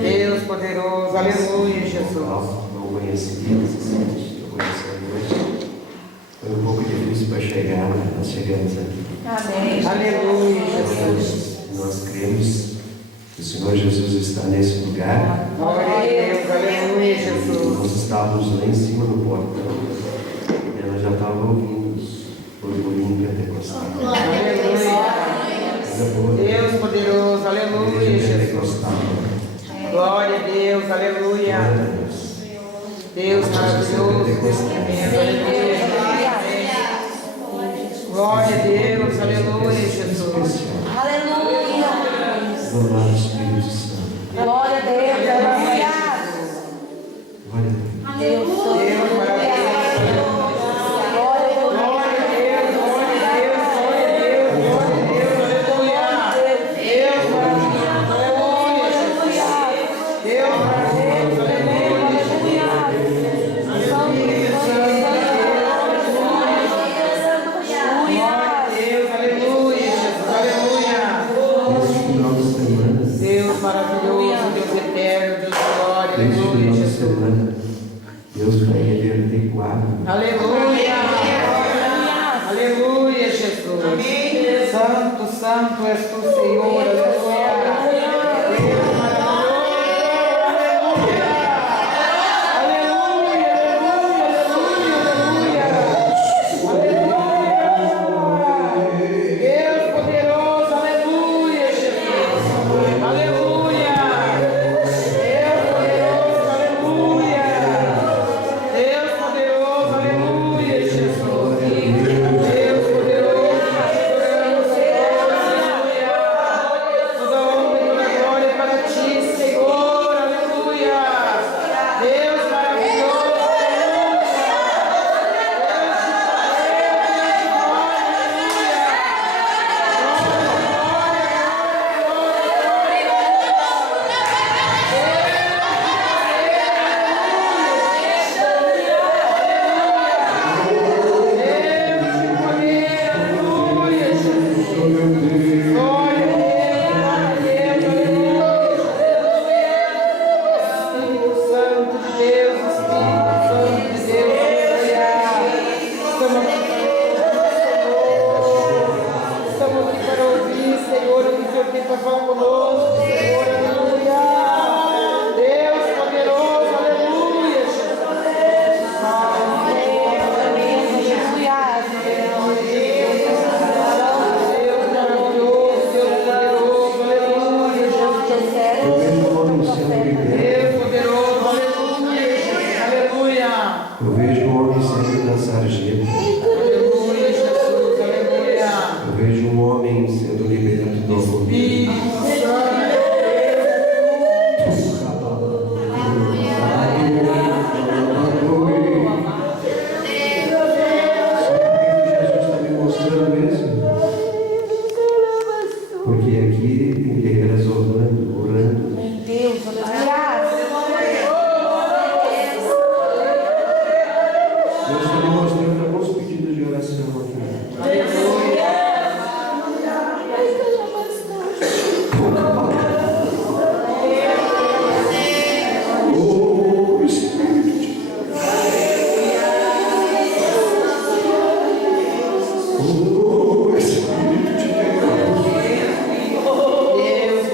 Deus poderoso, aleluia, Jesus. Não conhecia necessariamente, estou conhecendo hoje. Foi um pouco difícil para chegar, mas nós chegamos aqui. Amém. Aleluia, Jesus. Nós cremos que o Senhor Jesus está nesse lugar. Glória a Deus, aleluia, Jesus. Nós estávamos lá em cima no portão e ela já estava ouvindo o burburinho pentecostal. Aleluia. Deus poderoso, aleluia, Jesus. Glória a Deus, aleluia. Deus maravilhoso, Deus tremendo, aleluia. Glória a Deus, aleluia, Jesus. Aleluia. Louvado Espírito Santo. Glória a Deus, aleluia. Glória a Deus. Deus maravilhoso. Deus vai reverter quadro. Aleluia! Aleluia, Jesus! Amém. Santo, santo és tu, Senhor. Aleluia! Eu vejo um homem saindo da sarjeta. Aleluia, Jesus, aleluia. Eu vejo um homem sendo liberto do alcoolismo. Porque aqui tem guerreiras orando. Meu Deus, aleluia. Deus está me mostrando alguns pedidos de oração aqui. Oh, Espírito de Deus. Oh, Espírito de Deus. Deus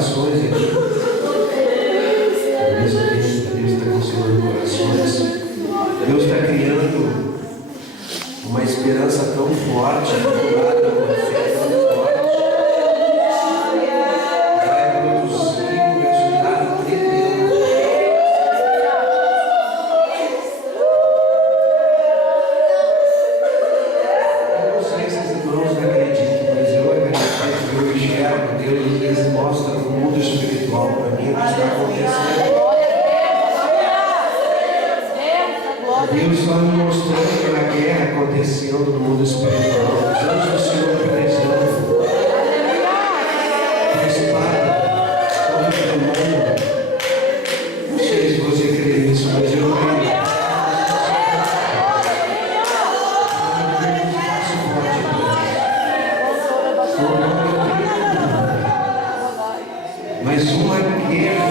corações aqui. Deus está consolando corações. Deus está criando uma esperança tão forte, uma fé tão forte. Vai produzir um resultado tremendo. Eu não sei se os irmãos acreditam, mas eu acredito, eu enxergo Deus, Ele mostra no mundo espiritual para mim o que está acontecendo. Deus está me mostrando que a guerra acontecendo no mundo espiritual. Os anjos do Senhor presando a espada contra o demônio. Não sei se você crê nisso, mas eu creio. Mas uma guerra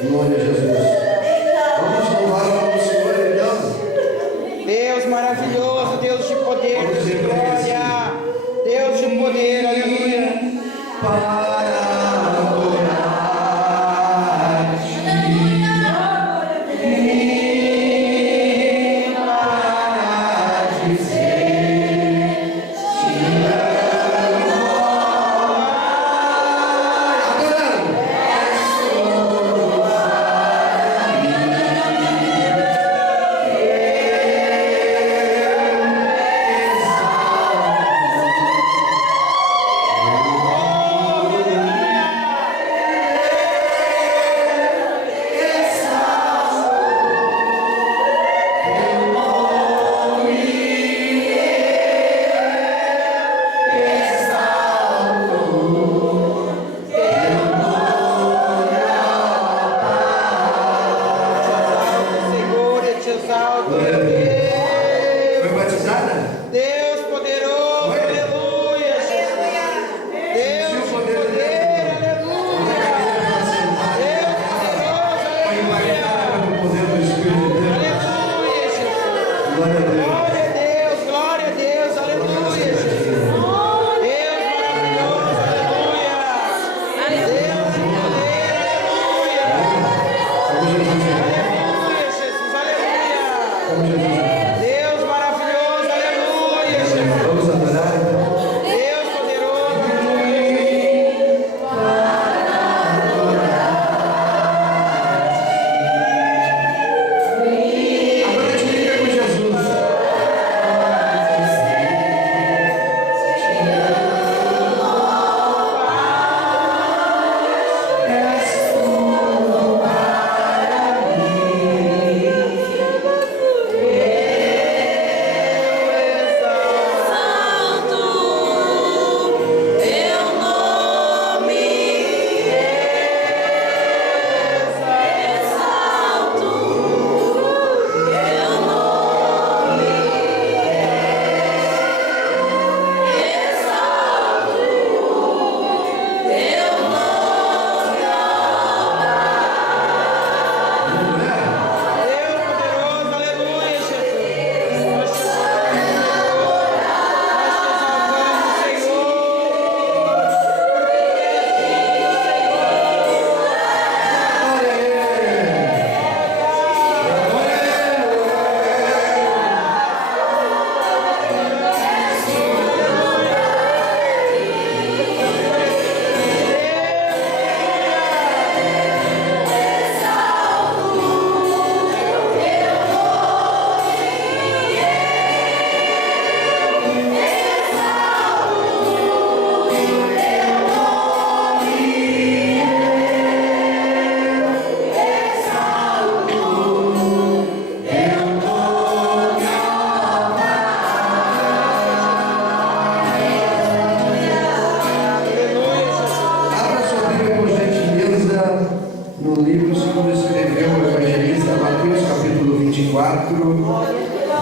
Em nome de Jesus. Vamos louvar o nome do Senhor, então. Deus maravilhoso, Deus de poder, Deus de glória, Deus de poder, aleluia.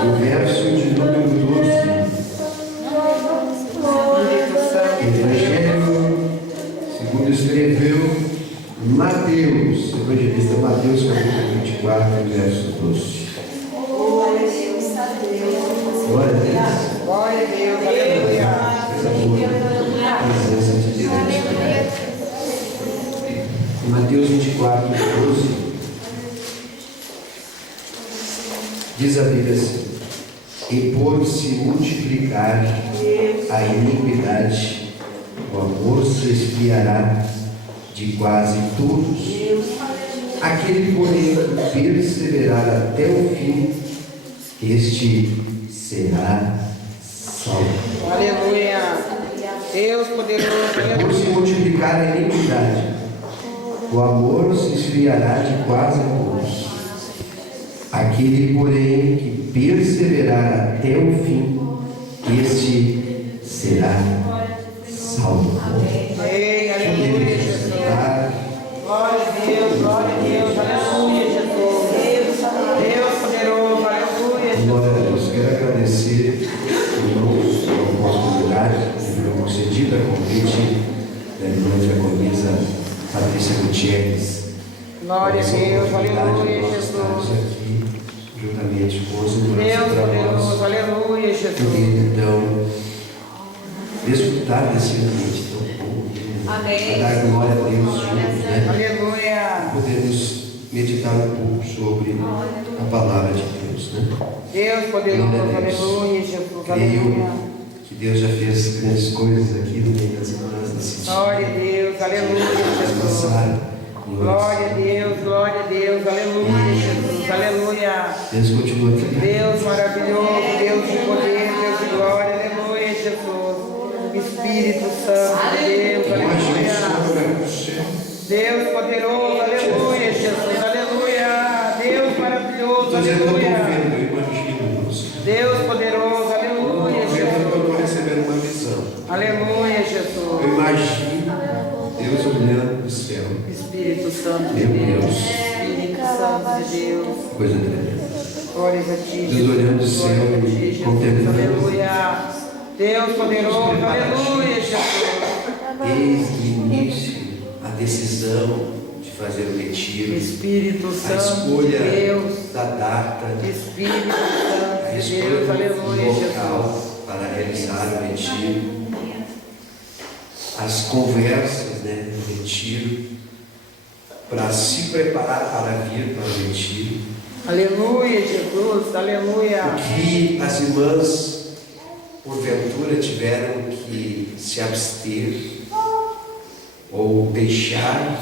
do verso de número 12. Evangelho segundo escreveu Mateus, evangelista Mateus, capítulo 24, verso 12. Glória a Deus. Glória a Deus, aleluia. Presença de Deus. Mateus 24, 12. Diz a Bíblia assim: e por se multiplicar a iniquidade, o amor se esfriará de quase todos. Aquele, porém, que perseverar até o fim, este será salvo. Aleluia. Deus poderoso, Por aleluia. se multiplicar a iniquidade, o amor se esfriará de quase todos. Aquele, porém, que perseverar até o fim, este será salvo. Ei, aleluia, Jesus. Glória a Deus, aleluia, Jesus. Deus poderoso, aleluia, Jesus. Glória a Deus. Quero agradecer, irmãos, a oportunidade que foi concedida a convite da irmã diaconisa Patrícia Gutierrez. Glória a Deus, aleluia, Nós estamos Jesus. aqui, juntamente com os irmãos Deus para poderoso, nós aleluia, Jesus. poder, então, desfrutar desse ambiente tão bom, Amém. dar glória a Deus juntos, né? Aleluia. Podemos meditar um pouco sobre a palavra de Deus, né? Deus poderoso, Glória a Deus. aleluia, Jesus, Creio aleluia. que Deus já fez grandes coisas aqui no meio das irmãs da cidade. Glória a Deus, aleluia, Jesus. Passaram. Glória a Deus, glória a Deus, aleluia, Jesus, aleluia. Deus continua aqui. Deus maravilhoso, Deus de poder, Deus de glória, aleluia, Jesus. Espírito Santo de Deus, aleluia. Deus poderoso, aleluia, Jesus, aleluia. Deus maravilhoso, Estou dizendo que eu estou aleluia. vendo, eu imagino, irmãos. Deus poderoso, aleluia, Eu estou Jesus. recebendo uma visão. Aleluia, Eu Jesus. imagino Deus olhando para o céu. Espírito Santo de Meu Deus. Deus. Espírito Santo de Deus. Coisa tremenda. Glórias a ti, Deus olhando do céu Glórias a ti, e Jesus. contemplando. Aleluia. Deus poderoso, aleluia, Jesus. Desde o início, a decisão de fazer o retiro, Espírito a Santo de escolha Deus. da data, Espírito a Santo de escolha Deus, do aleluia, local Jesus. para realizar o retiro, as conversas, né, do retiro, para se preparar para vir para o retiro, Aleluia, Jesus, aleluia. o que as irmãs porventura tiveram que se abster ou deixar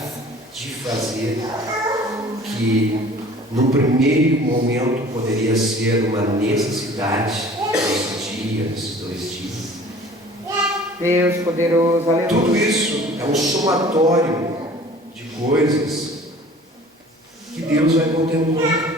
de fazer, que num primeiro momento poderia ser uma necessidade nesse dia, nesses 2 dias. Deus poderoso, aleluia. Tudo isso é um somatório de coisas que Deus vai contemplando.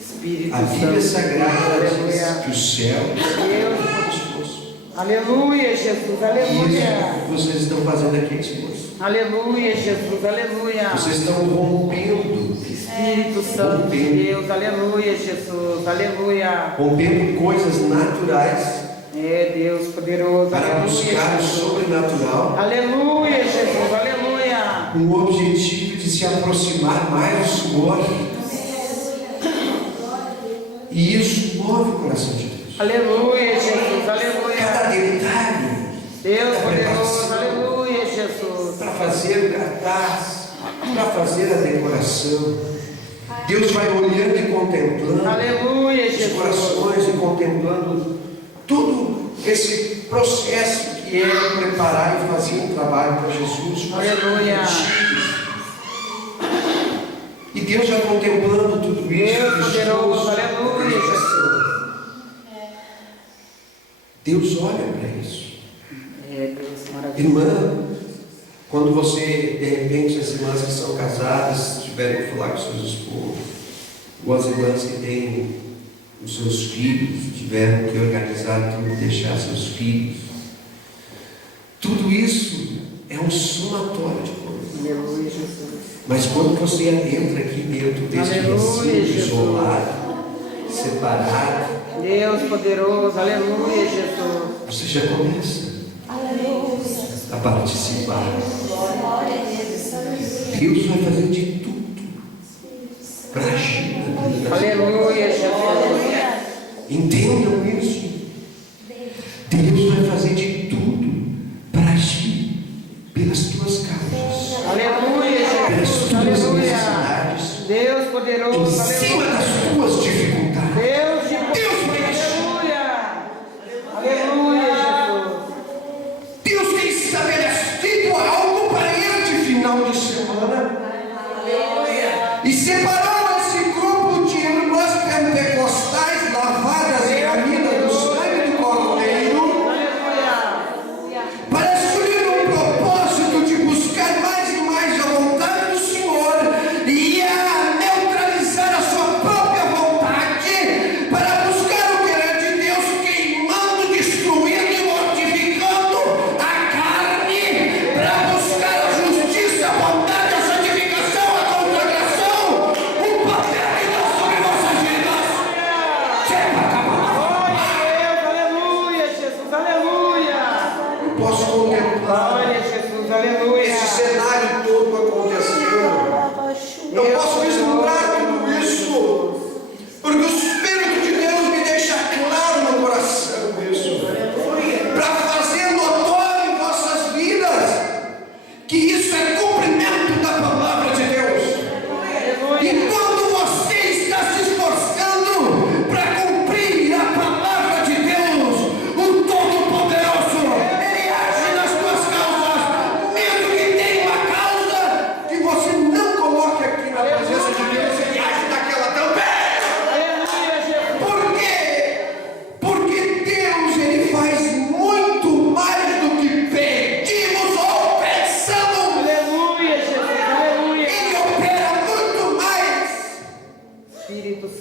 Espírito A Bíblia Santo, Sagrada diz aleluia. que o céu é esposo. Aleluia, Jesus, E aleluia. isso que vocês estão fazendo aqui, esposo. Aleluia, Jesus, aleluia. Vocês estão rompendo Espírito Santo de Deus, aleluia, Jesus, aleluia. coisas naturais É Deus poderoso, para aleluia, buscar o Jesus. sobrenatural, Aleluia, Jesus, aleluia. com o objetivo de se aproximar mais do Senhor. E isso move o coração de Deus. Aleluia, Jesus, Cada aleluia. detalhe Deus cada poderoso, preparação aleluia, Jesus. para fazer o cartaz, para fazer a decoração. Deus vai olhando e contemplando Aleluia, os Jesus. corações e contemplando todo esse processo que é preparar e fazer um trabalho para Jesus. Aleluia. E Deus vai contemplando tudo isso. Deus poderoso, aleluia, Jesus. Deus olha para isso. É Deus maravilhoso. Irmã, quando você, de repente, as irmãs que são casadas tiverem que falar com seus esposos, ou as irmãs que têm os seus filhos, tiveram que organizar tudo, deixar seus filhos, tudo isso é um somatório de coisas. Aleluia, Jesus. Mas quando você entra aqui dentro desse Aleluia, recinto Jesus. isolado, separado, Deus poderoso, aleluia, Jesus. você já começa a participar. Deus vai fazer de tudo para agir na vida das Aleluia, Jesus. Entendam isso. Deus vai fazer de tudo para agir pelas tuas causas, Aleluia, pelas Jesus. tuas Aleluia. necessidades, Deus em poderoso, cima aleluia. das tuas dificuldades. Deus de Deus vai agir. aleluia. Aleluia, Jesus. Deus tem estabelecido algo para este final de semana e separou esse grupo de irmãs pentecostais lavadas e amigas do sangue do Cordeiro Aleluia. para escolher um propósito de buscar mais e mais a vontade do Senhor e a neutralizar a sua própria vontade para buscar o querer de Deus, queimando, destruindo e mortificando a carne para buscar a justiça, a bondade, a santificação, a consagração, o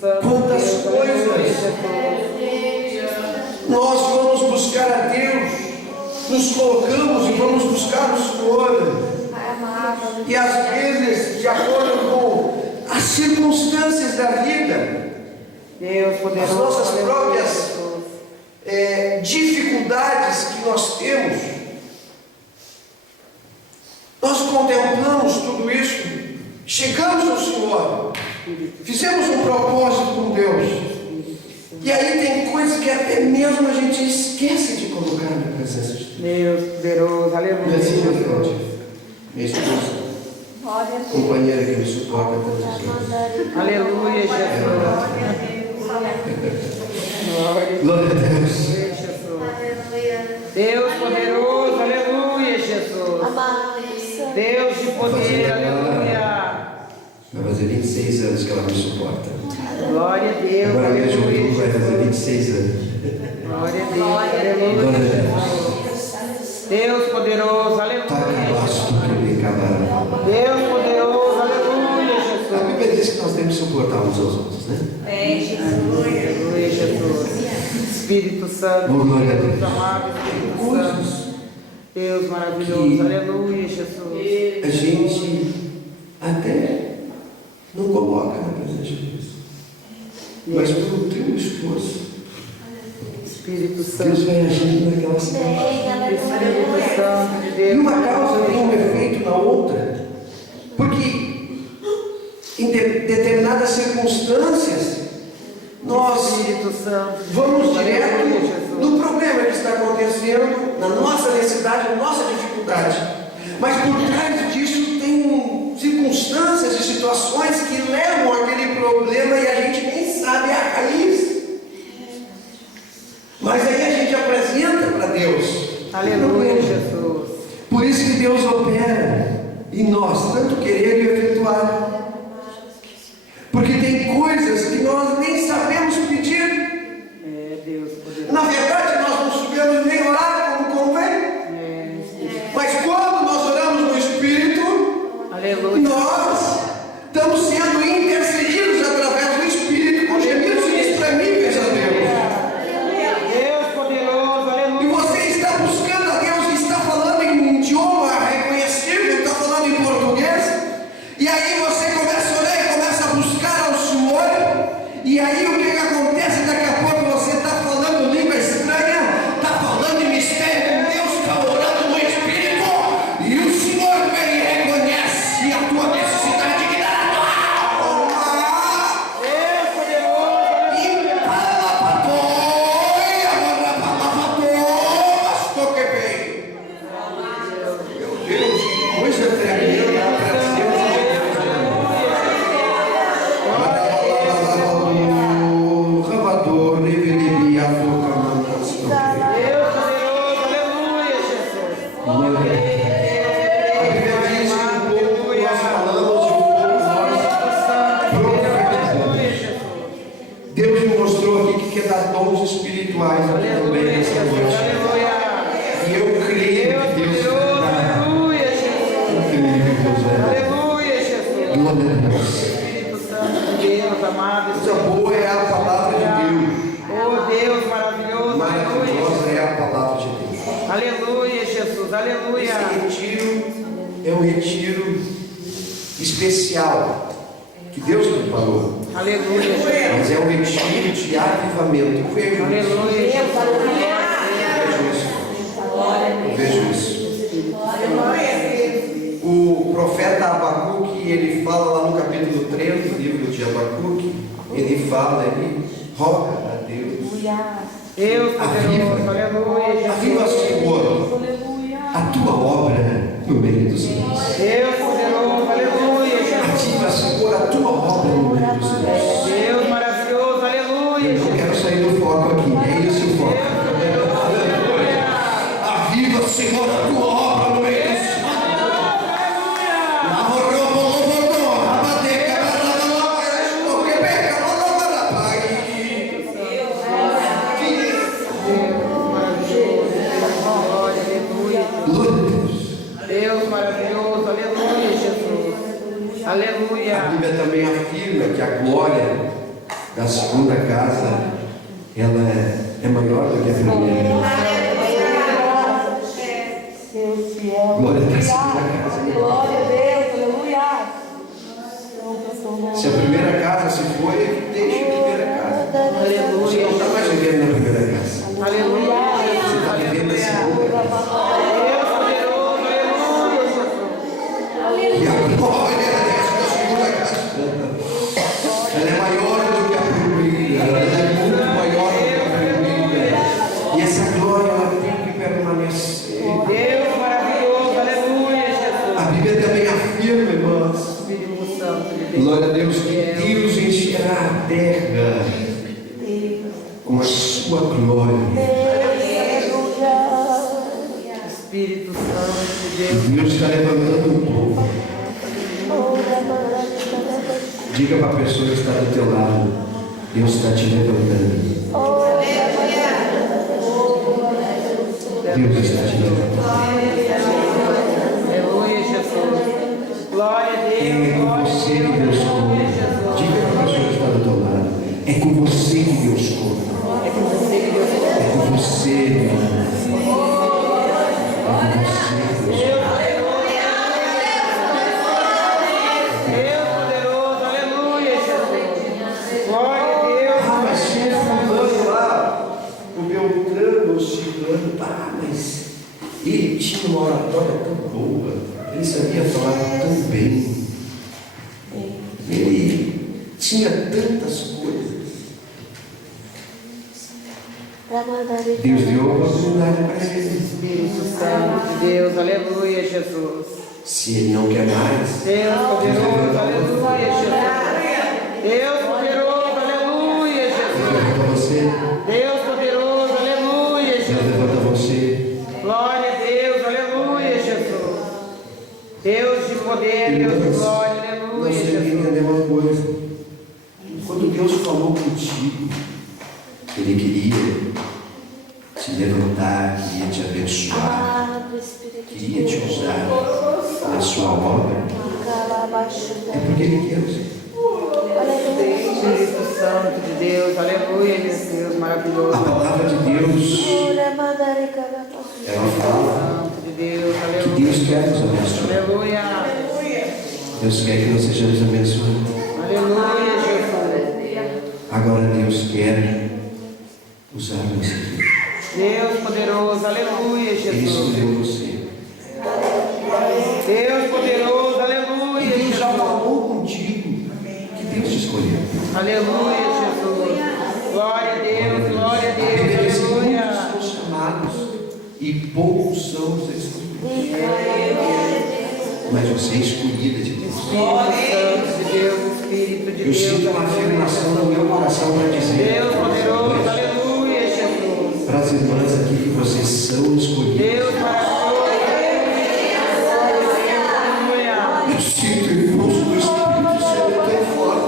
Santo. Quantas Deus, coisas. aleluia, Jesus. Nós vamos buscar a Deus, nos colocamos e vamos buscar o Senhor. E às vezes, de acordo com as circunstâncias da vida, Deus as poderoso, nossas aleluia, próprias Jesus. dificuldades que nós temos, nós contemplamos tudo isso, chegamos ao Senhor, fizemos um propósito com Deus, e aí tem coisas que até mesmo a gente esquece de colocar na presença de Deus. Deus poderoso, aleluia, Minha Jesus. minha esposa, companheira que me suporta tantos anos. Aleluia, Jesus. Glória a Deus. Aleluia, Jesus. Deus poderoso, aleluia, Jesus. Deus de poder, aleluia. Vai fazer 26 anos que ela me suporta. Glória a Deus, Agora minha juventude aleluia, vai fazer Jesus. 26 anos. Glória a Deus, Glória a aleluia, Deus. Jesus. Deus poderoso, Toca aleluia. baixo do que me camará. Deus poderoso, aleluia, A Jesus. Bíblia diz que nós temos que suportar uns aos outros, né? Aleluia, Jesus. Espírito Santo, Oh, glória a Deus. Deus amado, Espírito Coisas Santo. Deus maravilhoso, que aleluia, Jesus. a gente até não coloca na presença de Deus. Mas pelo teu esforço, Espírito Deus Santo, vai agindo naquela situação. Espírito Santo de E Deus. uma causa tem um efeito na outra. Porque em determinadas circunstâncias, nós Espírito Santo, vamos aleluia, direto Jesus. no problema que está acontecendo, na nossa necessidade, na nossa dificuldade. Mas por trás disso tem circunstâncias e situações que levam àquele problema e a gente nem sabe a raiz. Mas aí a gente apresenta para Deus. Aleluia, Jesus. Por isso que Deus opera em nós, tanto querer e efetuar. Porque tem coisas que nós nem sabemos pedir. É, Deus poderoso. Na verdade, nós não sabemos nem orar como convém. É, Mas quando nós oramos no Espírito, aleluia. nós estamos sendo intercedidos através do Espírito com gemidos inexprimíveis a Deus. Deus poderoso, E aleluia. você está buscando a Deus e está falando em um idioma reconhecível, está falando em português, e aí você começa a orar e começa a buscar ao Senhor, e aí o que acontece? Daqui a pouco você está falando língua estranha, está falando em mistério com Deus, está orando no Espírito, e o Senhor vem e reconhece a tua necessidade de dar a tua alma. Deus poderoso, E fala para toi, agora fala para toi, estou que bem. Meu Deus, que coisa tremenda para Deus. Ravador, revelei a boca, Deus poderoso, aleluia, Jesus. a Bíblia diz que o pouco nós falamos e o pouco nós profetizamos. Deus me mostrou aqui que quer dar dons espirituais também nessa noite. E eu creio que Deus vai dar. Aleluia, Jesus. Eu creio que Deus vai dar. Aleluia, Jesus. Glória a Deus. Espírito Santo de Deus, amado. Coisa boa é a palavra de Deus. Oh, Deus maravilhoso, aleluia. Maravilhosa é a palavra de Deus. Aleluia, Jesus, aleluia. Esse retiro é um retiro especial que Deus preparou. Aleluia, Jesus. Mas é um retiro de avivamento. Eu vejo isso. Aleluia, Eu vejo isso. O profeta Abacuque, ele fala lá no capítulo 3 do livro de Abacuque, ele fala, ele roga a Deus. Deus poderoso, aleluia, Aviva, Jesus. Senhor, a tua obra no meio dos homens. Deus poderoso, aleluia, Jesus. Ativa, Senhor, a tua obra no meio dos homens. Deus maravilhoso, aleluia, Eu não Jesus. quero sair do foco aqui, é esse o foco. Aviva, Senhor, a tua obra no meio dos homens. Deus maravilhoso, aleluia, Jesus. Aleluia. A Bíblia também afirma que a glória da segunda casa, ela é maior do que a primeira. Deus te ama. Glória da segunda casa. Glória a Deus, aleluia. Se a primeira casa se foi, deixa a primeira casa. Você não está mais vivendo na primeira casa. Aleluia. Você está vivendo na segunda casa. Deus poderoso, aleluia. E a glória dessa segunda casa, ela é maior do que a primeira. Ela é muito maior do que a primeira. E essa glória, ela tem que permanecer. Deus maravilhoso, aleluia, Jesus. A Bíblia também afirma, irmãos. Espírito Santo de Deus. Glória a Deus, que Deus encherá a terra com a sua glória. Espírito Santo de Deus. Deus está levantando um povo. Diga para a pessoa que está do teu lado, Deus está te levantando. Deus está te levantando. Aleluia, Jesus. Glória a Deus, É com glória a você que Deus, Deus conta. aleluia, Jesus. Diga para a pessoa que está do teu lado, é com você que Deus conta. É com você que Deus É com você, meu irmão. É com você que Deus conta. Deus poderoso, aleluia, Jesus. Glória a Deus. Ah, mas tinha fulano lá, o Beltrano, o Ciclano, mas ele tinha uma oratória tão boa, ele sabia falar tão bem, ele tinha tantas coisas. Deus deu a oportunidade para ele. Espírito Santo de Deus, aleluia, Jesus. Se ele não quer mais, Deus poderoso, aleluia, Jesus. Deus poderoso, aleluia, Deus Jesus. levanta você, Deus poderoso, aleluia, Deus Jesus. levanta você. Glória a Deus, aleluia, Jesus. Deus de poder, Deus de glória, Nós aleluia, temos que Jesus. entender uma coisa. Quando Deus falou contigo, Ele queria te levantar, queria te abençoar, queria te usar na sua obra. É porque Ele quer você. Espírito Santo de Deus, aleluia, meu Deus maravilhoso. A palavra de Deus, ela fala Santo de Deus, que aleluia. Deus quer nos abençoar. Aleluia, Deus quer que nós sejamos abençoados. aleluia, Jesus. Agora Deus quer usar você. Deus poderoso, aleluia, Ele Jesus. escolheu você. Deus poderoso, E aleluia, Deus já Jesus. falou contigo que Deus te escolheu. Aleluia, Jesus. Glória a Deus, glória a A Bíblia Deus, diz que muitos aleluia. são chamados e poucos são os escolhidos. Mas você é escolhida de Deus. Espírito Santo de Deus, Espírito de Eu Deus, sinto uma afirmação no meu coração para dizer Deus poderoso, aleluia, Jesus. para as irmãs aqui que vocês são escolhidas. Deus maravilhoso, aleluia. Eu sinto o impulso do Espírito Santo tão forte.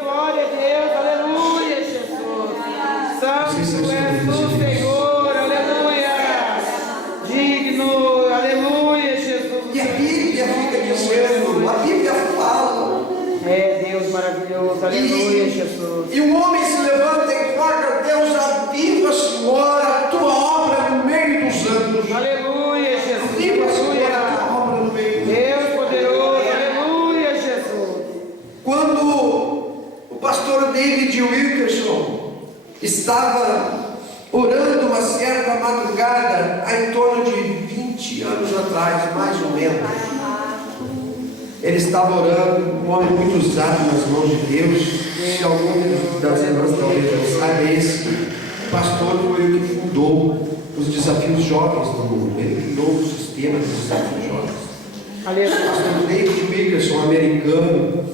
Glória a Deus, aleluia, Jesus. Santo és o Senhor, aleluia. Digno, aleluia, Jesus. E a Bíblia fica dizendo, a Bíblia fala. É Deus maravilhoso, aleluia, Jesus. E o homem se levanta e glória, Deus, aviva, Senhor, a tua obra no meio dos anos. Aleluia, Jesus. Aviva, Senhor, a Aleluia. tua obra no meio dos anos. Deus poderoso, aleluia, Jesus. Quando o pastor David Wilkerson estava orando uma certa madrugada, há em torno de 20 anos atrás, mais ou menos, ele estava orando, um homem muito usado nas mãos de Deus. Se algum das irmãs talvez não saiba, esse pastor foi o que fundou os desafios jovens do mundo. Ele criou o sistema dos desafios jovens. O Aleluia. pastor David Wilkerson, americano,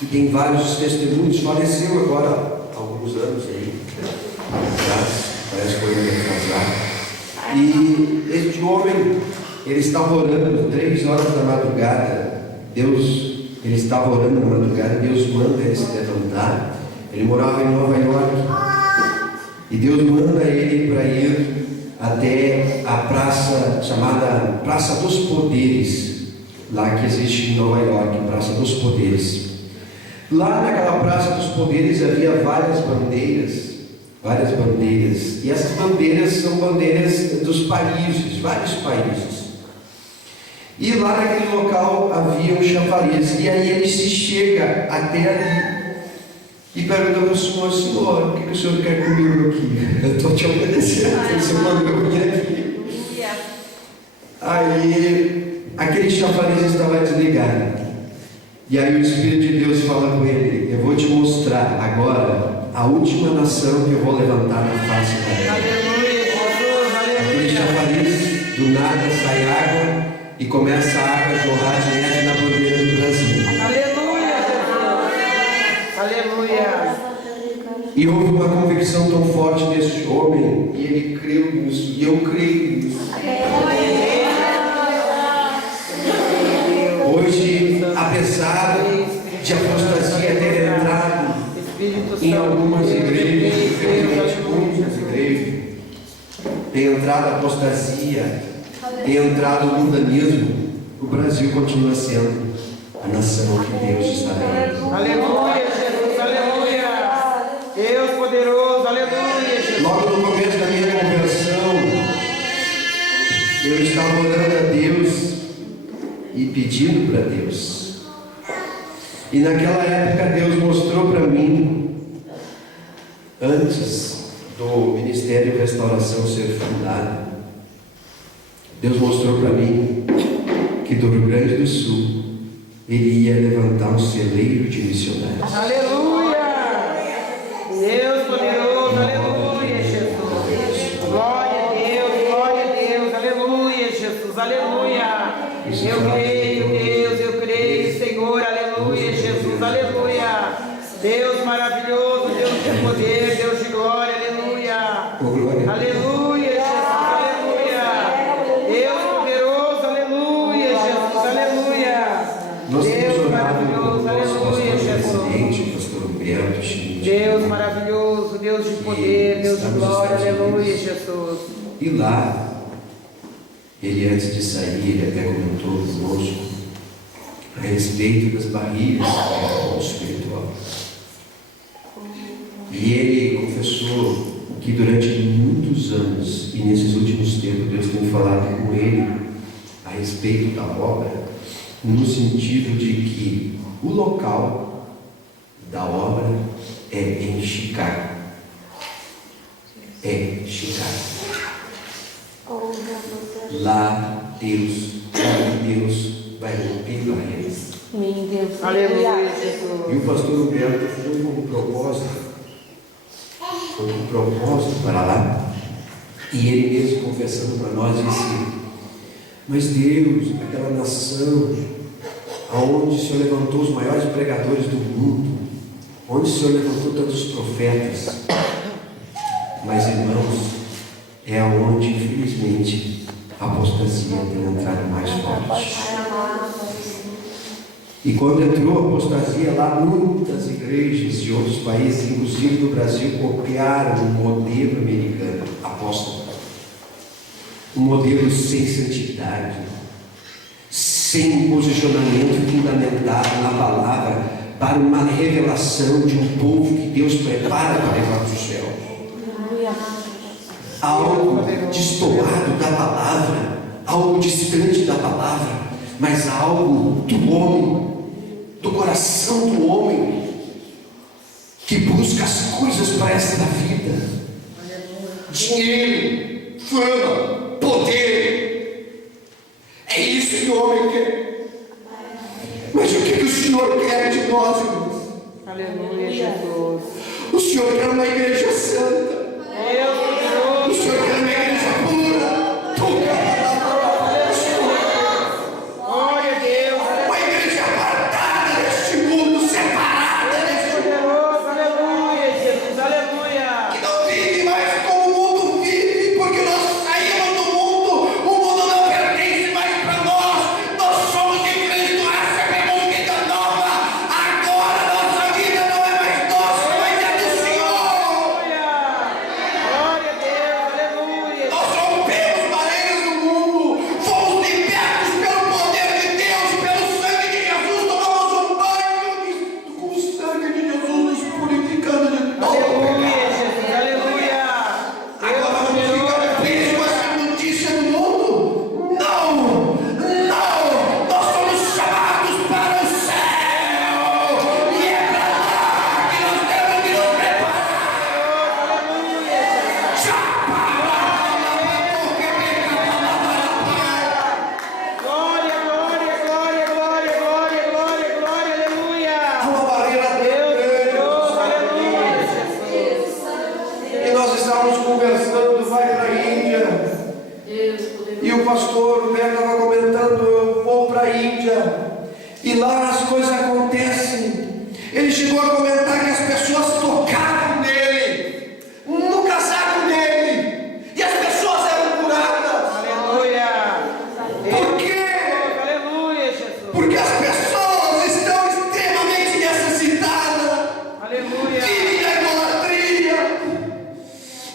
que tem vários testemunhos, faleceu agora há alguns anos aí, parece que foi um ano casado. E este homem, ele estava orando 3 horas da madrugada. Ele estava orando na madrugada, Deus manda ele se levantar. Ele morava em Nova York. E Deus manda ele para ir até a praça chamada Praça dos Poderes, lá que existe em Nova York, Praça dos Poderes. Lá naquela Praça dos Poderes havia várias bandeiras, e essas bandeiras são bandeiras dos países, vários países. E lá naquele local havia um chafariz, e aí ele se chega até ali e pergunta para o senhor: senhor, o que o senhor quer comigo aqui? Eu estou te obedecendo, o senhor mandou eu vir aqui. Aí aquele chafariz estava desligado, e aí o Espírito de Deus fala com ele: eu vou te mostrar agora a última nação que eu vou levantar na face da terra. Aquele chafariz, do nada sai água, e começa a água a jorrar direto na bandeira do Brasil. Aleluia! E houve uma convicção tão forte nesse homem, e ele creu nisso, e eu creio nisso. Hoje, apesar de apostasia ter entrado em algumas igrejas, infelizmente muitas igrejas, tem entrado a apostasia, tem entrado o mundanismo, o Brasil continua sendo a nação que Deus está dando. Aleluia, Jesus, aleluia! Deus poderoso, aleluia, Jesus! Logo no começo da minha conversão, eu estava orando a Deus e pedindo para Deus. E naquela época Deus mostrou para mim, antes do Ministério Restauração ser fundado, Deus mostrou para mim que do Rio Grande do Sul Ele ia levantar um celeiro de missionários. Aleluia! Deus poderoso, aleluia, Jesus! Glória a Deus, aleluia, Jesus, aleluia! Eu creio, Deus, eu creio, Senhor, aleluia, Jesus, aleluia! Deus maravilhoso, Deus de poder, Deus de glória, aleluia! Aleluia, Jesus, aleluia! Deus poderoso, aleluia, Jesus, aleluia! Nós temos Deus orado maravilhoso, aleluia, Jesus! pastor Humberto, Deus maravilhoso, Deus de poder, Deus de glória, aleluia, Jesus! E lá, ele antes de sair, ele até comentou conosco a respeito das barreiras espiritual. E ele confessou que durante muitos anos, e nesses últimos tempos, Deus tem falado com ele a respeito da obra, no sentido de que o local da obra é em Chicago. É Chicago. Lá Deus vai romper barreiras. Meu Deus, Aleluia, Jesus! E o pastor Humberto foi com um propósito para lá. E ele mesmo confessando para nós disse: mas Deus, aquela nação aonde o Senhor levantou os maiores pregadores do mundo, onde o Senhor levantou tantos profetas, mas irmãos, é onde infelizmente a apostasia tem entrado mais forte. E quando entrou a apostasia lá, muitas igrejas de outros países, inclusive do Brasil, copiaram o modelo americano apóstolo. Um modelo sem santidade, sem um posicionamento fundamentado na palavra, para uma revelação de um povo que Deus prepara para levar para o céu. Algo destoado da palavra, algo distante da palavra, mas algo do homem, do coração do homem, que busca as coisas para esta vida: dinheiro, fama, poder. É isso que o homem quer. Mas o que o Senhor quer de nós, irmãos? Aleluia, Jesus! O Senhor quer uma igreja santa. O Senhor quer uma igreja pura. Glória a Deus! Uma igreja apartada deste mundo, separada deste Poderoso, aleluia, Jesus, aleluia! que não vive mais como o mundo vive, porque nós saímos do mundo. O mundo não pertence mais para nós. Nós somos de Cristo, recebemos vida nova. Agora nossa vida não é mais nossa, mas é do Senhor. nós estávamos conversando, vai para a Índia. E o pastor Roberto estava comentando, eu vou para a Índia. E lá as coisas acontecem. Ele chegou a comentar que as pessoas tocavam nele, no casaco dele, e as pessoas eram curadas. Aleluia. Por quê? Aleluia, Jesus. Porque as pessoas estão extremamente necessitadas. Aleluia. Vivem na idolatria,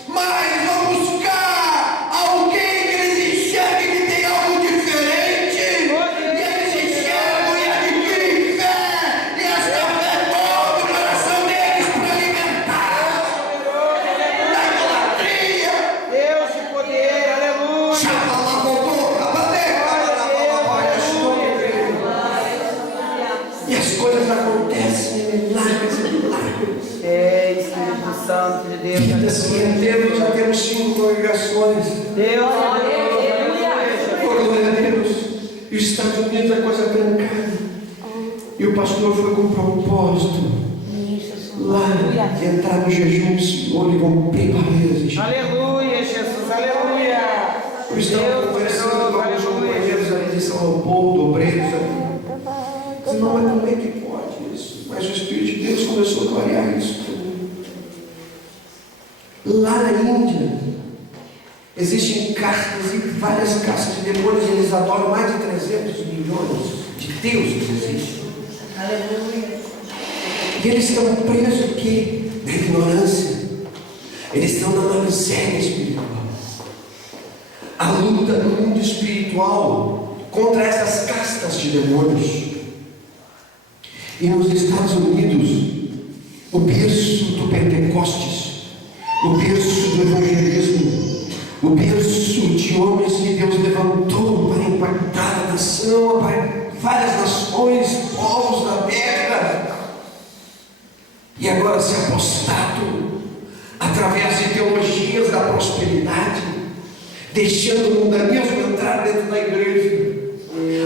mas vão buscar alguém que eles enxerguem que tem algo diferente, e eles enxergam e adquirem fé, e essa fé toma o coração deles para alimentar da idolatria. Deus de poder, aleluia. E as coisas acontecem, milagres e milagres. É, Espírito Santo de Deus. Vida assim, já temos 5 congregações. Deus, aleluia. Glória a Deus. E os Estados Unidos é coisa trancada. E o pastor foi com um propósito lá de entrar no jejum do Senhor e romper barreiras. Aleluia, Jesus, aleluia. Eu estava conversando com alguns companheiros ali de São Leopoldo, obreiros ali. Disse, não, mas como é que pode isso? Mas o Espírito de Deus começou a clarear isso. Lá na Índia, existem castas e várias castas de demônios, e eles adoram mais de 300 milhões de deuses existem. Aleluia. E eles estão presos aqui na ignorância. Eles estão na miséria espiritual. A luta no mundo espiritual contra essas castas de demônios. E nos Estados Unidos, o berço do Pentecostes, o berço do evangelismo, o berço de homens que Deus levantou para impactar a nação, para várias nações, povos da terra. E agora se apostado através de teologias da prosperidade, deixando o mundanismo entrar dentro da igreja.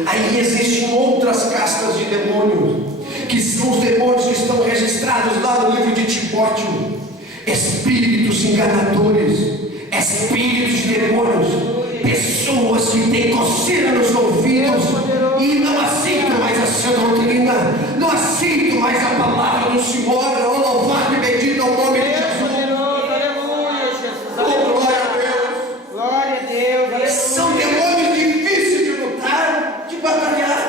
Aí existem outras castas de demônios, que são os demônios que estão registrados lá no livro de Timóteo. Espíritos enganadores, espíritos de demônios, pessoas que têm coceira nos ouvidos e não aceitam mais a sua doutrina, não aceitam mais a palavra do Senhor. Oh, louvado e bendito é o nome de Jesus. Aleluia, Jesus. Oh, glória a Deus. Glória a Deus, aleluia. São demônios difíceis de lutar, de batalhar.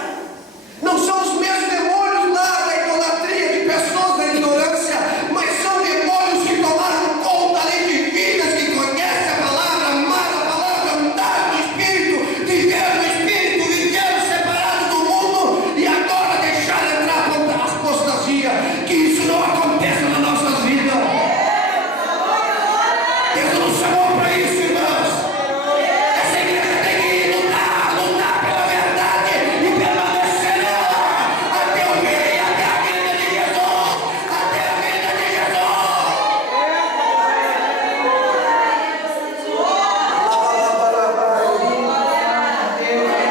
Não são os mesmos demônios lá da idolatria, de pessoas da ignorância, mas são demônios que tomaram conta além de vidas, que conhecem a palavra, amaram a palavra, andaram no Espírito, viveram no Espírito, viveram separados do mundo e agora deixaram entrar a apostasia. Que isso não aconteça nas nossas vidas. Deus nos chamou para isso, irmãos. Essa igreja tem que lutar pela verdade e permanecer nela até o rei, até a vinda de Jesus, até a vinda de Jesus.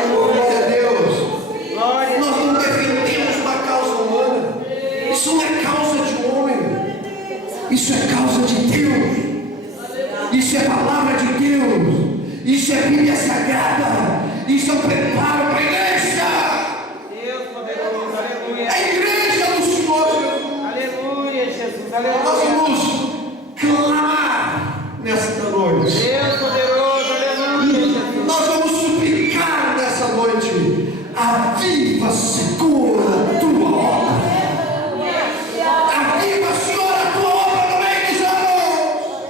Glória a Deus. Nós não defendemos uma causa humana. Isso não é causa de homem. Isso é causa de Deus. Isso é palavra de Deus. Isso é Bíblia Sagrada. Isso é um preparo para a igreja. Deus poderoso, aleluia. A igreja do Senhor Jesus. Aleluia, Jesus, Nós aleluia. vamos clamar nesta noite. Deus poderoso, aleluia, Jesus. Nós vamos suplicar nessa noite. Aviva, Senhor, a tua obra. Aviva, Senhor, a tua obra no meio dos anos.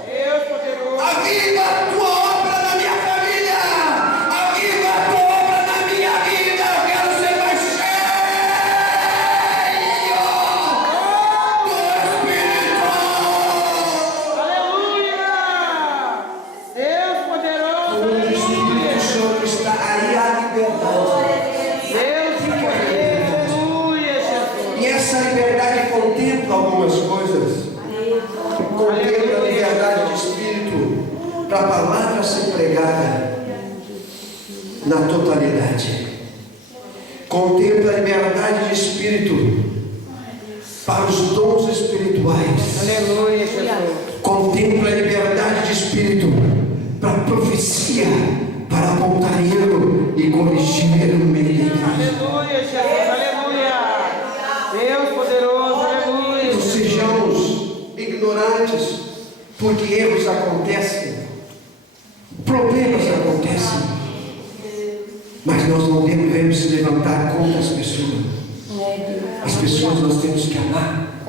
Deus poderoso. Aviva a tua obra na minha família. Aviva a tua obra na minha vida. Eu quero ser mais cheio do Espírito. Aleluia. Deus poderoso, Onde o aleluia. Espírito Santo está, aí há liberdade. Deus de poder, aleluia, Jesus. E essa liberdade contempla algumas coisas. Contempla a liberdade de espírito para a palavra ser pregada na totalidade. Contempla a liberdade de espírito para os dons espirituais. Aleluia, Jesus. Contempla a liberdade profecia para apontar erro e corrigir erro no meio da igreja. Aleluia, Jesus, aleluia. Deus poderoso, aleluia. Não sejamos ignorantes, porque erros acontecem, problemas acontecem, mas nós não devemos se levantar contra as pessoas. As pessoas nós temos que amar,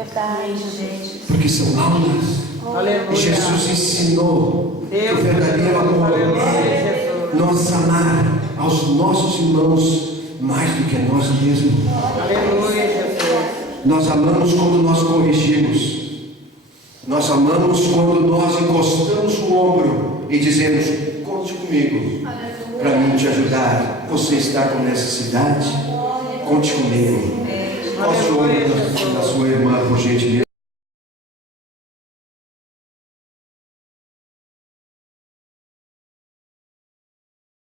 porque são almas. Aleluia. E Jesus ensinou que o verdadeiro amor é nós amar aos nossos irmãos mais do que a nós mesmos. Aleluia, Jesus. Nós amamos quando nós corrigimos. Nós amamos quando nós encostamos o ombro e dizemos: conte comigo para mim te ajudar. Você está com necessidade? Conte comigo. Posso orar na sua irmã, por gentileza?